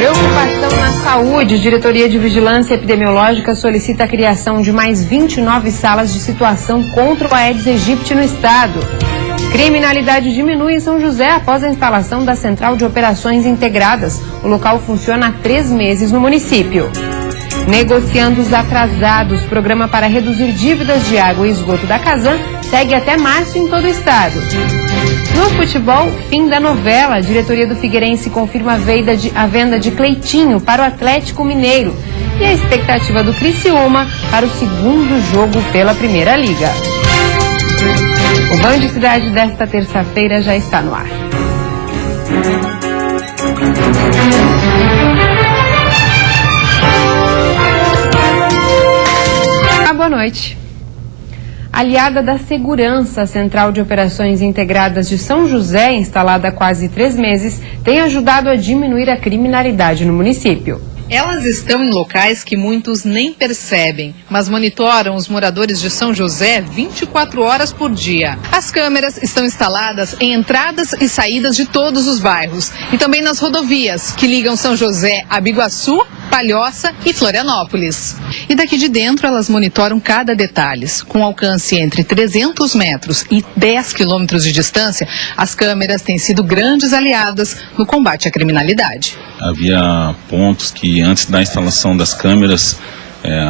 Preocupação na saúde. Diretoria de Vigilância Epidemiológica solicita a criação de mais 29 salas de situação contra o Aedes aegypti no estado. Criminalidade diminui em São José após a instalação da Central de Operações Integradas. O local funciona há 3 meses no município. Negociando os atrasados, programa para reduzir dívidas de água e esgoto da Casan segue até março em todo o estado. No futebol, fim da novela. A diretoria do Figueirense confirma a venda de Cleitinho para o Atlético Mineiro e a expectativa do Criciúma para o segundo jogo pela Primeira Liga. O Band Cidade desta terça-feira já está no ar. Boa noite. Aliada da Segurança, a Central de Operações Integradas de São José, instalada há quase 3 meses, tem ajudado a diminuir a criminalidade no município. Elas estão em locais que muitos nem percebem, mas monitoram os moradores de São José 24 horas por dia. As câmeras estão instaladas em entradas e saídas de todos os bairros e também nas rodovias que ligam São José a Biguaçu, Palhoça e Florianópolis. E daqui de dentro elas monitoram cada detalhe. Com alcance entre 300 metros e 10 quilômetros de distância, as câmeras têm sido grandes aliadas no combate à criminalidade. Havia pontos que antes da instalação das câmeras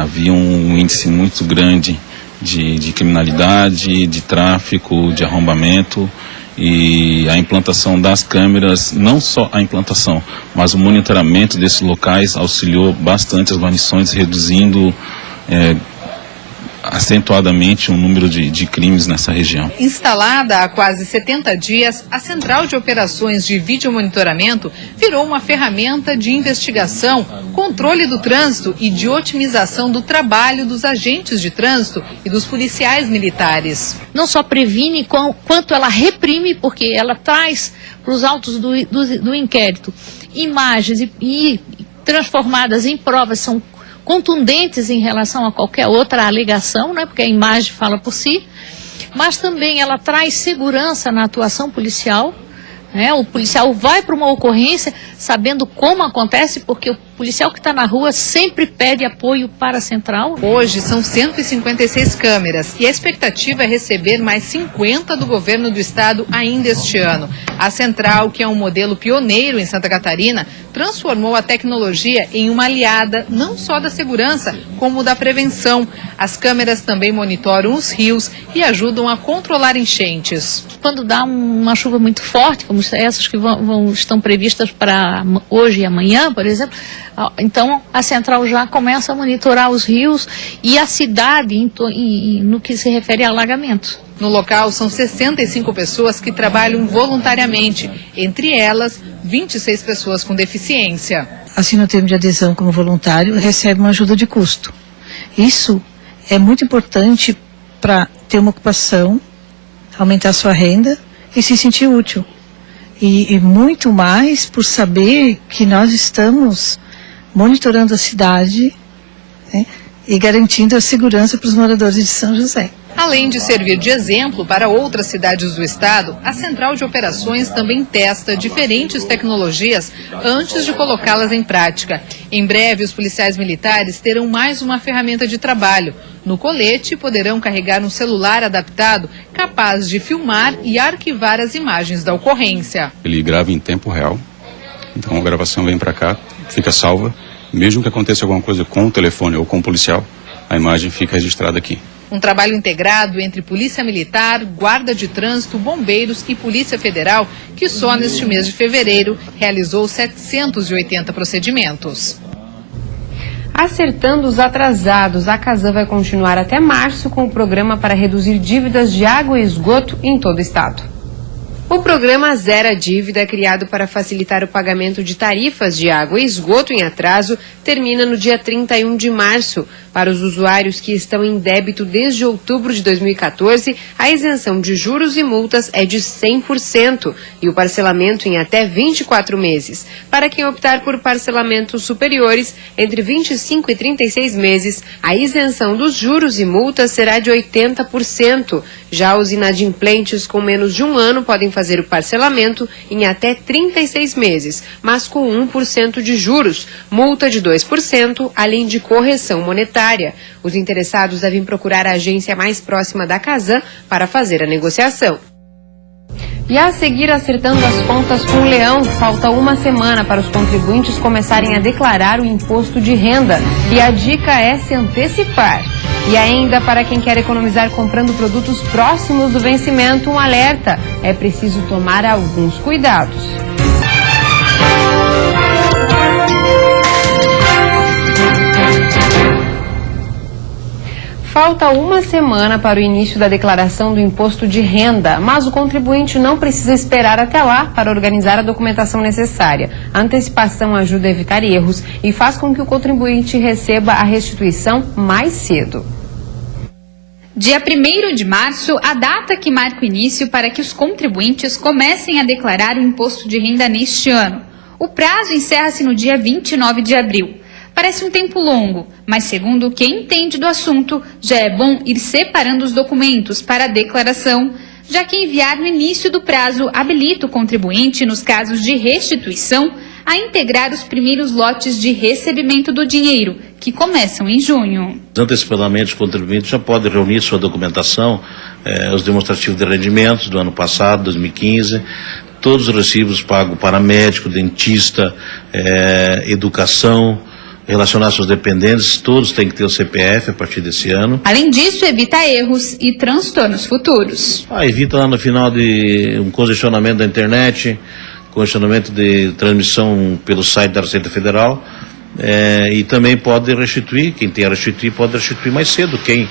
havia um índice muito grande de criminalidade, de tráfico, de arrombamento. E a implantação das câmeras, não só a implantação, mas o monitoramento desses locais auxiliou bastante as guarnições, reduzindo acentuadamente o número de crimes nessa região. Instalada há quase 70 dias, a Central de Operações de Videomonitoramento virou uma ferramenta de investigação, controle do trânsito e de otimização do trabalho dos agentes de trânsito e dos policiais militares. Não só previne, quanto ela reprime, porque ela traz para os autos do inquérito imagens e transformadas em provas, são contundentes em relação a qualquer outra alegação, né, porque a imagem fala por si, mas também ela traz segurança na atuação policial. O policial vai para uma ocorrência sabendo como acontece, porque o policial que está na rua sempre pede apoio para a central. Hoje são 156 câmeras e a expectativa é receber mais 50 do governo do estado ainda este ano. A central, que é um modelo pioneiro em Santa Catarina, transformou a tecnologia em uma aliada não só da segurança, como da prevenção. As câmeras também monitoram os rios e ajudam a controlar enchentes. Quando dá uma chuva muito forte, como essas que estão previstas para hoje e amanhã, por exemplo, então a central já começa a monitorar os rios e a cidade no que se refere a alagamento. No local são 65 pessoas que trabalham voluntariamente, entre elas 26 pessoas com deficiência. Assina o termo de adesão como voluntário, recebe uma ajuda de custo. Isso é muito importante para ter uma ocupação, aumentar sua renda e se sentir útil. E muito mais por saber que nós estamos monitorando a cidade, né, e garantindo a segurança para os moradores de São José. Além de servir de exemplo para outras cidades do estado, a Central de Operações também testa diferentes tecnologias antes de colocá-las em prática. Em breve, os policiais militares terão mais uma ferramenta de trabalho. No colete, poderão carregar um celular adaptado capaz de filmar e arquivar as imagens da ocorrência. Ele grava em tempo real, então a gravação vem para cá, fica salva. Mesmo que aconteça alguma coisa com o telefone ou com o policial, a imagem fica registrada aqui. Um trabalho integrado entre Polícia Militar, Guarda de Trânsito, Bombeiros e Polícia Federal, que só neste mês de fevereiro realizou 780 procedimentos. Acertando os atrasados, a Casan vai continuar até março com o programa para reduzir dívidas de água e esgoto em todo o estado. O programa Zero Dívida, criado para facilitar o pagamento de tarifas de água e esgoto em atraso, termina no dia 31 de março. Para os usuários que estão em débito desde outubro de 2014, a isenção de juros e multas é de 100% e o parcelamento em até 24 meses. Para quem optar por parcelamentos superiores, entre 25 e 36 meses, a isenção dos juros e multas será de 80%. Já os inadimplentes com menos de um ano podem fazer fazer o parcelamento em até 36 meses, mas com 1% de juros, multa de 2%, além de correção monetária. Os interessados devem procurar a agência mais próxima da Casan para fazer a negociação. E a seguir, acertando as contas com o Leão, falta uma semana para os contribuintes começarem a declarar o imposto de renda. E a dica é se antecipar. E ainda, para quem quer economizar comprando produtos próximos do vencimento, um alerta: é preciso tomar alguns cuidados. Falta uma semana para o início da declaração do imposto de renda, mas o contribuinte não precisa esperar até lá para organizar a documentação necessária. A antecipação ajuda a evitar erros e faz com que o contribuinte receba a restituição mais cedo. Dia 1º de março, a data que marca o início para que os contribuintes comecem a declarar o imposto de renda neste ano. O prazo encerra-se no dia 29 de abril. Parece um tempo longo, mas segundo quem entende do assunto, já é bom ir separando os documentos para a declaração, já que enviar no início do prazo habilita o contribuinte, nos casos de restituição, a integrar os primeiros lotes de recebimento do dinheiro, que começam em junho. Antecipadamente, os contribuintes já podem reunir sua documentação, os demonstrativos de rendimentos do ano passado, 2015, todos os recibos pagos para médico, dentista, educação, relacionar seus dependentes, todos têm que ter o CPF a partir desse ano. Além disso, evita erros e transtornos futuros. Evita lá no final de um congestionamento da internet, congestionamento de transmissão pelo site da Receita Federal, e também pode restituir, quem tem a restituir pode restituir mais cedo, quem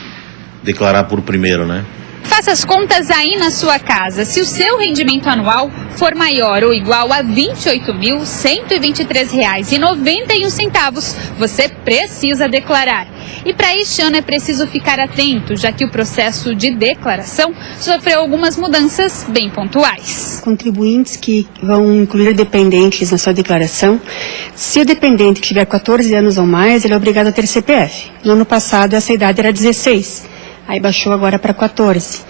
declarar por primeiro, né? Faça as contas aí na sua casa. Se o seu rendimento anual for maior ou igual a R$ 28.123,91, você precisa declarar. E para este ano é preciso ficar atento, já que o processo de declaração sofreu algumas mudanças bem pontuais. Contribuintes que vão incluir dependentes na sua declaração, se o dependente tiver 14 anos ou mais, ele é obrigado a ter CPF. No ano passado, essa idade era 16. Aí baixou agora para 14.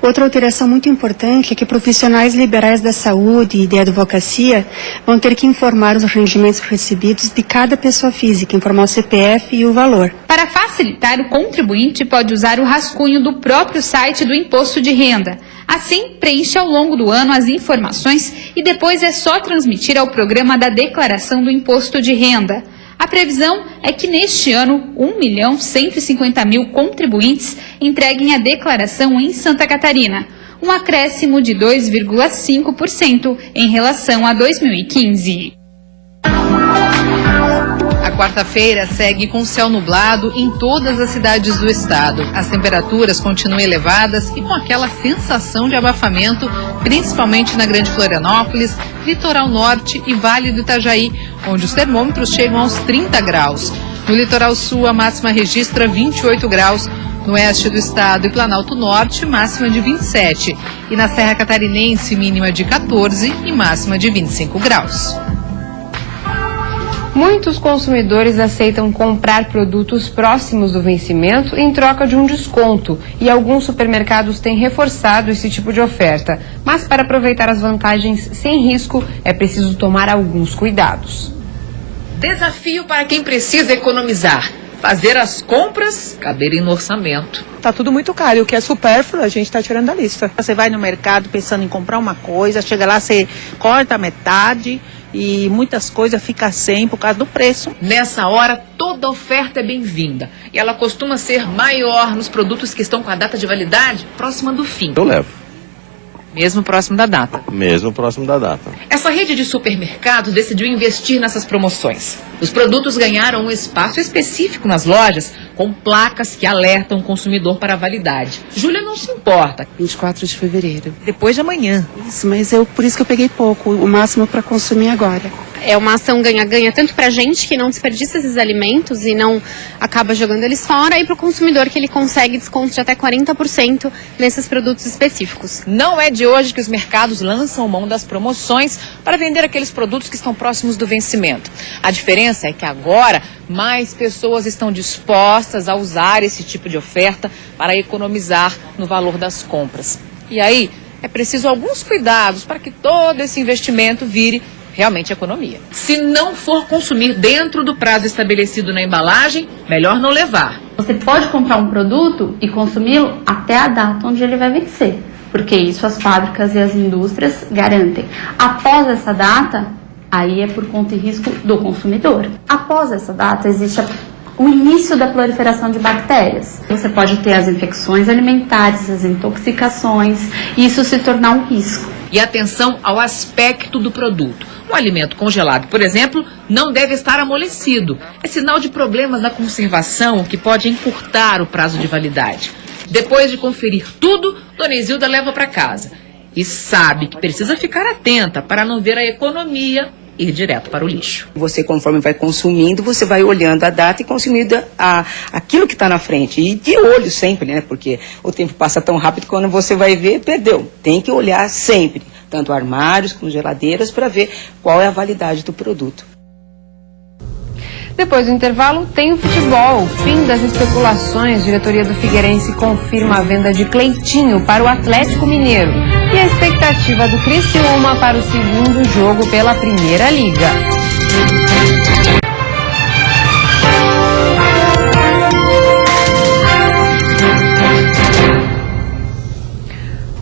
Outra alteração muito importante é que profissionais liberais da saúde e de advocacia vão ter que informar os rendimentos recebidos de cada pessoa física, informar o CPF e o valor. Para facilitar, o contribuinte pode usar o rascunho do próprio site do imposto de renda. Assim, preenche ao longo do ano as informações e depois é só transmitir ao programa da declaração do imposto de renda. A previsão é que neste ano, 1.150.000 contribuintes entreguem a declaração em Santa Catarina, um acréscimo de 2,5% em relação a 2015. A quarta-feira segue com céu nublado em todas as cidades do estado. As temperaturas continuam elevadas e com aquela sensação de abafamento, principalmente na Grande Florianópolis, Litoral Norte e Vale do Itajaí, onde os termômetros chegam aos 30 graus. No Litoral Sul, a máxima registra 28 graus. No oeste do estado e Planalto Norte, máxima de 27. E na Serra Catarinense, mínima de 14 e máxima de 25 graus. Muitos consumidores aceitam comprar produtos próximos do vencimento em troca de um desconto, e alguns supermercados têm reforçado esse tipo de oferta. Mas para aproveitar as vantagens sem risco, é preciso tomar alguns cuidados. Desafio para quem precisa economizar: fazer as compras caberem no orçamento. Tá tudo muito caro e o que é supérfluo a gente está tirando da lista. Você vai no mercado pensando em comprar uma coisa, chega lá, você corta a metade e muitas coisas ficam sem por causa do preço. Nessa hora, toda oferta é bem-vinda e ela costuma ser maior nos produtos que estão com a data de validade próxima do fim. Eu levo. Mesmo próximo da data. Mesmo próximo da data. Essa rede de supermercados decidiu investir nessas promoções. Os produtos ganharam um espaço específico nas lojas, com placas que alertam o consumidor para a validade. Júlia não se importa. 24 de fevereiro. Depois de amanhã. Isso, mas por isso que eu peguei pouco, o máximo para consumir agora. É uma ação ganha-ganha tanto para a gente que não desperdiça esses alimentos e não acaba jogando eles fora, e para o consumidor que ele consegue desconto de até 40% nesses produtos específicos. Não é de hoje que os mercados lançam mão das promoções para vender aqueles produtos que estão próximos do vencimento. A diferença é que agora mais pessoas estão dispostas a usar esse tipo de oferta para economizar no valor das compras. E aí, é preciso alguns cuidados para que todo esse investimento vire realmente economia. Se não for consumir dentro do prazo estabelecido na embalagem, melhor não levar. Você pode comprar um produto e consumi-lo até a data onde ele vai vencer, porque isso as fábricas e as indústrias garantem. Após essa data, aí é por conta e risco do consumidor. Após essa data, existe o início da proliferação de bactérias. Você pode ter as infecções alimentares, as intoxicações, e isso se tornar um risco. E atenção ao aspecto do produto. Um alimento congelado, por exemplo, não deve estar amolecido. É sinal de problemas na conservação que pode encurtar o prazo de validade. Depois de conferir tudo, Dona Isilda leva para casa. E sabe que precisa ficar atenta para não ver a economia ir direto para o lixo. Você, conforme vai consumindo, você vai olhando a data e consumindo aquilo que está na frente. E de olho sempre, né? Porque o tempo passa tão rápido que quando você vai ver, perdeu. Tem que olhar sempre, tanto armários como geladeiras, para ver qual é a validade do produto. Depois do intervalo, tem o futebol. Fim das especulações. Diretoria do Figueirense confirma a venda de Cleitinho para o Atlético Mineiro. E a expectativa do Criciúma para o segundo jogo pela Primeira Liga.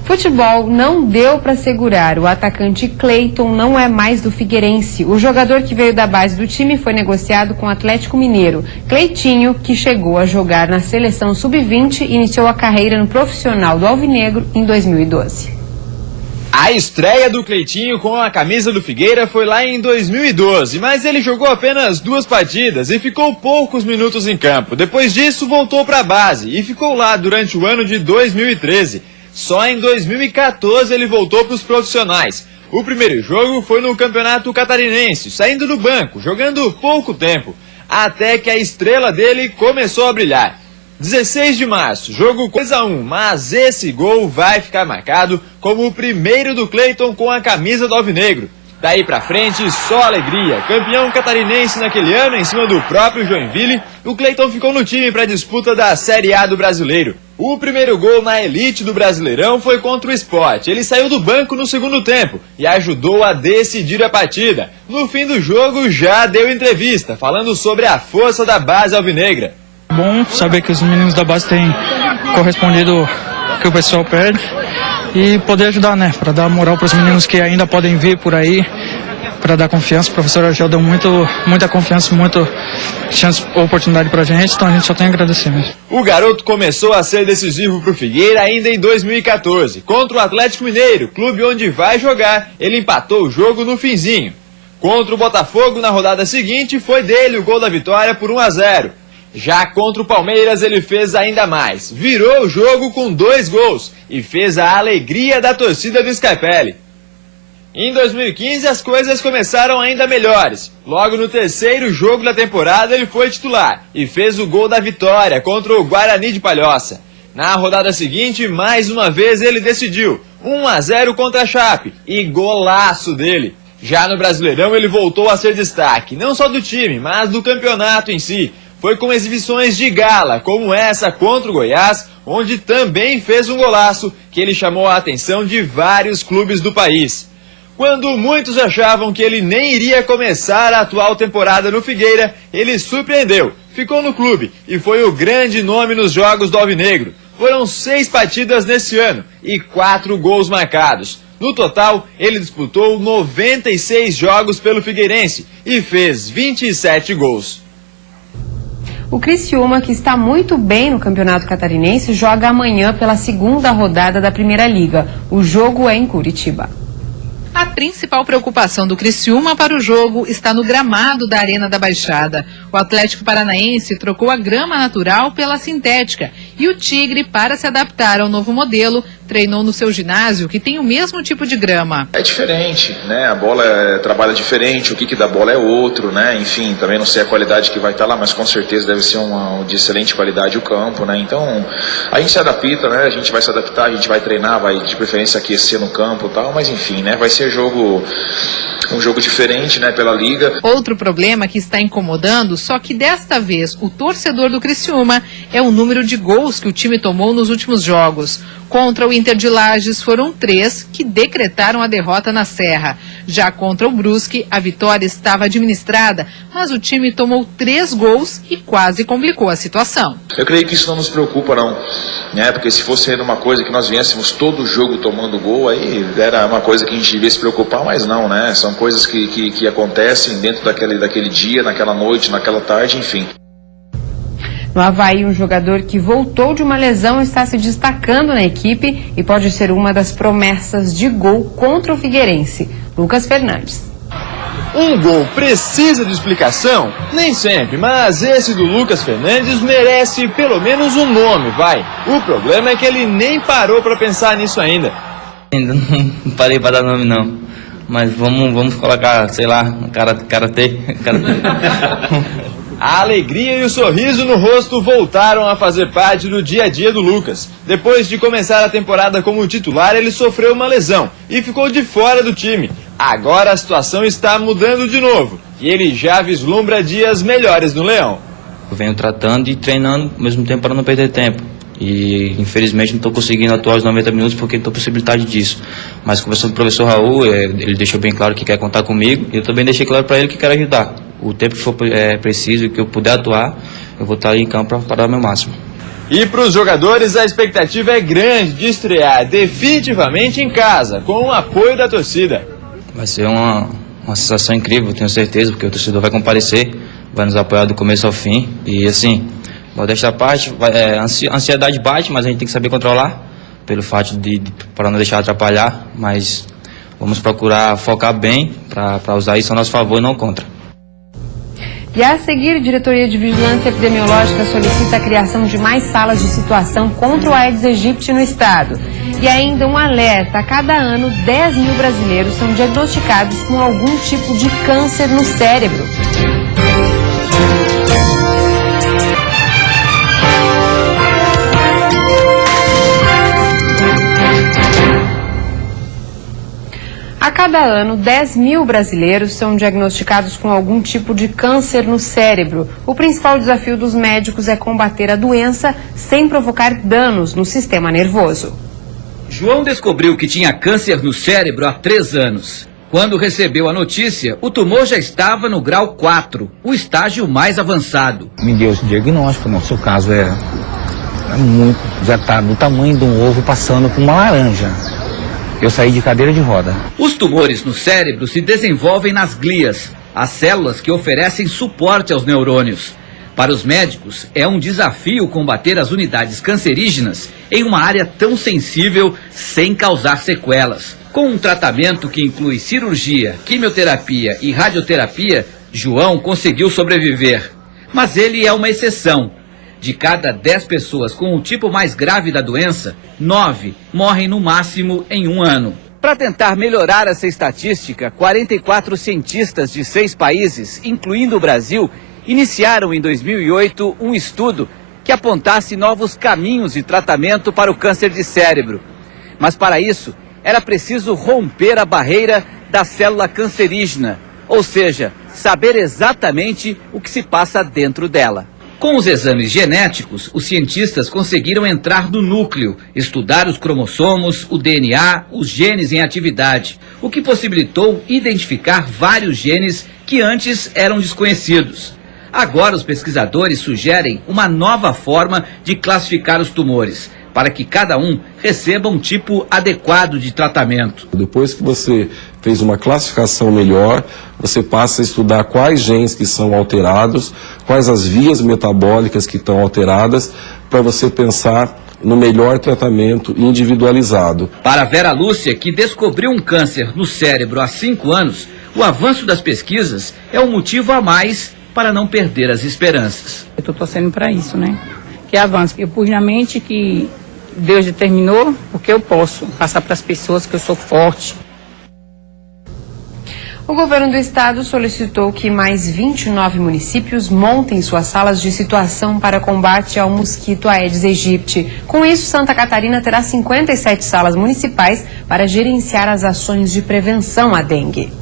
Futebol não deu para segurar. O atacante Cleiton não é mais do Figueirense. O jogador que veio da base do time foi negociado com o Atlético Mineiro. Cleitinho, que chegou a jogar na seleção sub-20, iniciou a carreira no profissional do Alvinegro em 2012. A estreia do Cleitinho com a camisa do Figueira foi lá em 2012, mas ele jogou apenas 2 partidas e ficou poucos minutos em campo. Depois disso, voltou para a base e ficou lá durante o ano de 2013. Só em 2014 ele voltou para os profissionais. O primeiro jogo foi no Campeonato Catarinense, saindo do banco, jogando pouco tempo, até que a estrela dele começou a brilhar. 16 de março, jogo 2-1, mas esse gol vai ficar marcado como o primeiro do Cleiton com a camisa do Alvinegro. Daí pra frente, só alegria. Campeão catarinense naquele ano, em cima do próprio Joinville, o Cleiton ficou no time para a disputa da Série A do Brasileiro. O primeiro gol na elite do Brasileirão foi contra o Sport. Ele saiu do banco no segundo tempo e ajudou a decidir a partida. No fim do jogo, já deu entrevista, falando sobre a força da base alvinegra. Bom saber que os meninos da base têm correspondido o que o pessoal pede e poder ajudar, né? Para dar moral para os meninos que ainda podem vir por aí, para dar confiança. O professor Argel deu muita confiança, muita chance, oportunidade para a gente, então a gente só tem a agradecer mesmo. O garoto começou a ser decisivo para o Figueira ainda em 2014. Contra o Atlético Mineiro, clube onde vai jogar, ele empatou o jogo no finzinho. Contra o Botafogo, na rodada seguinte, foi dele o gol da vitória por 1-0. Já contra o Palmeiras ele fez ainda mais, virou o jogo com 2 gols e fez a alegria da torcida do Scarpelli. Em 2015 as coisas começaram ainda melhores. Logo no terceiro jogo da temporada ele foi titular e fez o gol da vitória contra o Guarani de Palhoça. Na rodada seguinte, mais uma vez ele decidiu, 1-0 contra a Chape e golaço dele. Já no Brasileirão ele voltou a ser destaque, não só do time, mas do campeonato em si. Foi com exibições de gala, como essa contra o Goiás, onde também fez um golaço que ele chamou a atenção de vários clubes do país. Quando muitos achavam que ele nem iria começar a atual temporada no Figueira, ele surpreendeu, ficou no clube e foi o grande nome nos jogos do Alvinegro. Foram 6 partidas nesse ano e 4 gols marcados. No total, ele disputou 96 jogos pelo Figueirense e fez 27 gols. O Criciúma, que está muito bem no Campeonato Catarinense, joga amanhã pela segunda rodada da Primeira Liga. O jogo é em Curitiba. A principal preocupação do Criciúma para o jogo está no gramado da Arena da Baixada. O Atlético Paranaense trocou a grama natural pela sintética e o Tigre, para se adaptar ao novo modelo, treinou no seu ginásio, que tem o mesmo tipo de grama. É diferente, né? A bola trabalha diferente, o kick da bola é outro, né? Enfim, também não sei a qualidade que vai estar lá, mas com certeza deve ser de excelente qualidade o campo, né? Então, a gente se adapta, né? A gente vai se adaptar, a gente vai treinar, vai de preferência aquecer no campo e tal, mas enfim, né? Vai ser um jogo diferente, né, pela Liga. Outro problema que está incomodando, só que desta vez o torcedor do Criciúma, é o número de gols que o time tomou nos últimos jogos. Contra o Inter de Lages foram 3 que decretaram a derrota na Serra. Já contra o Brusque, a vitória estava administrada, mas o time tomou 3 gols e quase complicou a situação. Eu creio que isso não nos preocupa não, né? Porque se fosse uma coisa que nós viéssemos todo o jogo tomando gol, aí era uma coisa que a gente devia se preocupar, mas não, né? São coisas que acontecem dentro daquele dia, naquela noite, naquela tarde, enfim. No Avaí, um jogador que voltou de uma lesão está se destacando na equipe e pode ser uma das promessas de gol contra o Figueirense. Lucas Fernandes. Um gol precisa de explicação? Nem sempre, mas esse do Lucas Fernandes merece pelo menos um nome, vai. O problema é que ele nem parou para pensar nisso ainda. Ainda não parei para dar nome não, mas vamos colocar, sei lá, karatê. A alegria e o sorriso no rosto voltaram a fazer parte do dia a dia do Lucas. Depois de começar a temporada como titular, ele sofreu uma lesão e ficou de fora do time. Agora a situação está mudando de novo e ele já vislumbra dias melhores no Leão. Eu venho tratando e treinando ao mesmo tempo para não perder tempo. E infelizmente não estou conseguindo atuar os 90 minutos porque não tenho possibilidade disso. Mas conversando com o professor Raul, ele deixou bem claro que quer contar comigo e eu também deixei claro para ele que quero ajudar. O tempo que for preciso e que eu puder atuar, eu vou estar aí em campo para dar o meu máximo. E para os jogadores a expectativa é grande de estrear definitivamente em casa, com o apoio da torcida. Vai ser uma sensação incrível, tenho certeza, porque o torcedor vai comparecer, vai nos apoiar do começo ao fim. E assim, modéstia à parte, a ansiedade bate, mas a gente tem que saber controlar, pelo fato para não deixar atrapalhar, mas vamos procurar focar bem para usar isso a nosso favor e não contra. E a seguir, a Diretoria de Vigilância Epidemiológica solicita a criação de mais salas de situação contra o Aedes aegypti no estado. E ainda um alerta: a cada ano 10 mil brasileiros são diagnosticados com algum tipo de câncer no cérebro. A cada ano, 10 mil brasileiros são diagnosticados com algum tipo de câncer no cérebro. O principal desafio dos médicos é combater a doença sem provocar danos no sistema nervoso. João descobriu que tinha câncer no cérebro há 3 anos. Quando recebeu a notícia, o tumor já estava no grau 4, o estágio mais avançado. Me deu esse diagnóstico, no seu caso é muito, já está do tamanho de um ovo passando por uma laranja. Eu saí de cadeira de roda. Os tumores no cérebro se desenvolvem nas glias, as células que oferecem suporte aos neurônios. Para os médicos, é um desafio combater as unidades cancerígenas em uma área tão sensível sem causar sequelas. Com um tratamento que inclui cirurgia, quimioterapia e radioterapia, João conseguiu sobreviver. Mas ele é uma exceção. De cada 10 pessoas com o tipo mais grave da doença, 9 morrem no máximo em 1 ano. Para tentar melhorar essa estatística, 44 cientistas de 6 países, incluindo o Brasil, iniciaram em 2008 um estudo que apontasse novos caminhos de tratamento para o câncer de cérebro. Mas para isso, era preciso romper a barreira da célula cancerígena, ou seja, saber exatamente o que se passa dentro dela. Com os exames genéticos, os cientistas conseguiram entrar no núcleo, estudar os cromossomos, o DNA, os genes em atividade, o que possibilitou identificar vários genes que antes eram desconhecidos. Agora os pesquisadores sugerem uma nova forma de classificar os tumores, para que cada um receba um tipo adequado de tratamento. Depois que você fez uma classificação melhor, você passa a estudar quais genes que são alterados, quais as vias metabólicas que estão alteradas, para você pensar no melhor tratamento individualizado. Para Vera Lúcia, que descobriu um câncer no cérebro há 5 anos, o avanço das pesquisas é um motivo a mais para não perder as esperanças. Eu estou torcendo para isso, né? Que avance. Eu pus na mente que Deus determinou, porque eu posso passar para as pessoas que eu sou forte. O governo do estado solicitou que mais 29 municípios montem suas salas de situação para combate ao mosquito Aedes aegypti. Com isso, Santa Catarina terá 57 salas municipais para gerenciar as ações de prevenção à dengue.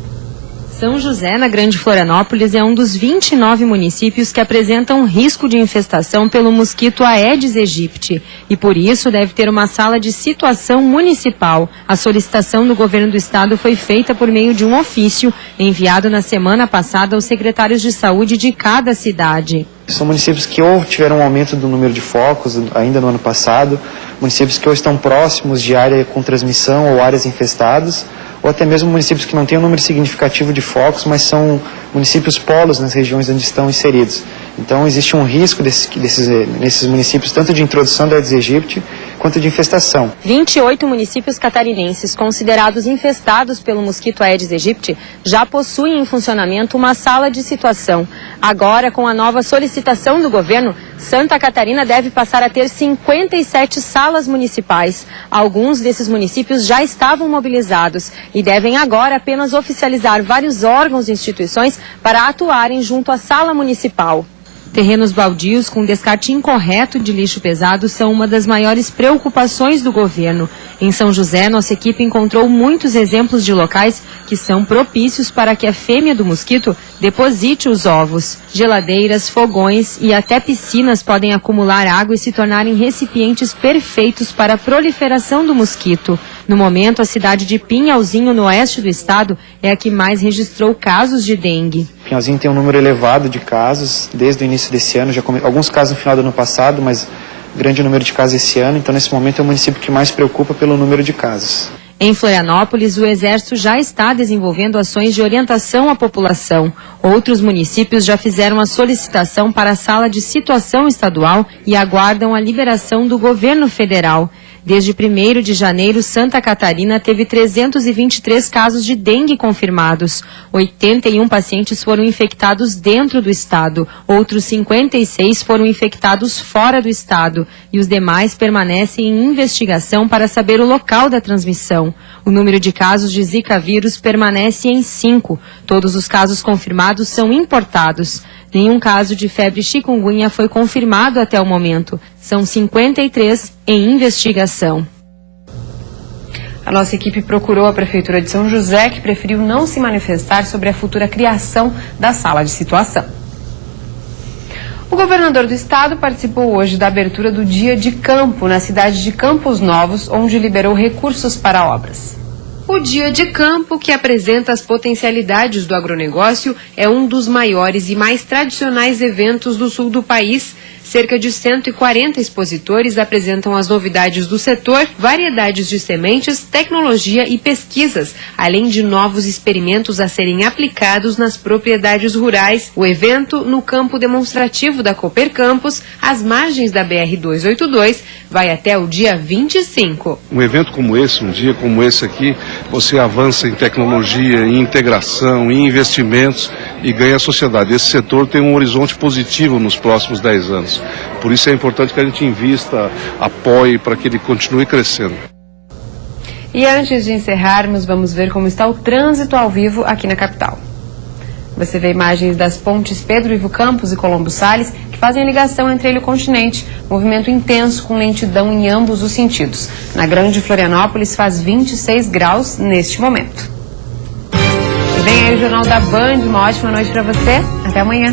São José, na Grande Florianópolis, é um dos 29 municípios que apresentam risco de infestação pelo mosquito Aedes aegypti e, por isso, deve ter uma sala de situação municipal. A solicitação do governo do estado foi feita por meio de um ofício enviado na semana passada aos secretários de saúde de cada cidade. São municípios que ou tiveram um aumento do número de focos ainda no ano passado, municípios que ou estão próximos de área com transmissão ou áreas infestadas, ou até mesmo municípios que não têm um número significativo de focos, mas são municípios polos nas regiões onde estão inseridos. Então existe um risco nesses municípios, tanto de introdução da Aedes aegypti, quanto de infestação. 28 municípios catarinenses considerados infestados pelo mosquito Aedes aegypti já possuem em funcionamento uma sala de situação. Agora, com a nova solicitação do governo, Santa Catarina deve passar a ter 57 salas municipais. Alguns desses municípios já estavam mobilizados e devem agora apenas oficializar vários órgãos e instituições para atuarem junto à sala municipal. Terrenos baldios com descarte incorreto de lixo pesado são uma das maiores preocupações do governo. Em São José, nossa equipe encontrou muitos exemplos de locais que são propícios para que a fêmea do mosquito deposite os ovos. Geladeiras, fogões e até piscinas podem acumular água e se tornarem recipientes perfeitos para a proliferação do mosquito. No momento, a cidade de Pinhalzinho, no oeste do estado, é a que mais registrou casos de dengue. Pinhalzinho tem um número elevado de casos desde o início desse ano, alguns casos no final do ano passado, mas grande número de casos esse ano, então nesse momento é o município que mais preocupa pelo número de casos. Em Florianópolis, o Exército já está desenvolvendo ações de orientação à população. Outros municípios já fizeram a solicitação para a sala de situação estadual e aguardam a liberação do governo federal. Desde 1º de janeiro, Santa Catarina teve 323 casos de dengue confirmados. 81 pacientes foram infectados dentro do estado. Outros 56 foram infectados fora do estado. E os demais permanecem em investigação para saber o local da transmissão. O número de casos de Zika vírus permanece em 5. Todos os casos confirmados são importados. Nenhum caso de febre chikungunya foi confirmado até o momento. São 53 em investigação. A nossa equipe procurou a Prefeitura de São José, que preferiu não se manifestar sobre a futura criação da sala de situação. O governador do estado participou hoje da abertura do Dia de Campo na cidade de Campos Novos, onde liberou recursos para obras. O Dia de Campo, que apresenta as potencialidades do agronegócio, é um dos maiores e mais tradicionais eventos do sul do país. Cerca de 140 expositores apresentam as novidades do setor, variedades de sementes, tecnologia e pesquisas, além de novos experimentos a serem aplicados nas propriedades rurais. O evento, no campo demonstrativo da Cooper Campos, às margens da BR-282, vai até o dia 25. Um evento como esse, um dia como esse aqui, você avança em tecnologia, em integração, em investimentos e ganha a sociedade. Esse setor tem um horizonte positivo nos próximos 10 anos. Por isso é importante que a gente invista, apoie para que ele continue crescendo. E antes de encerrarmos, vamos ver como está o trânsito ao vivo aqui na capital. Você vê imagens das pontes Pedro Ivo Campos e Colombo Salles, que fazem a ligação entre ele e o continente. Movimento intenso com lentidão em ambos os sentidos. Na Grande Florianópolis faz 26 graus neste momento. E vem aí o Jornal da Band. Uma ótima noite para você. Até amanhã.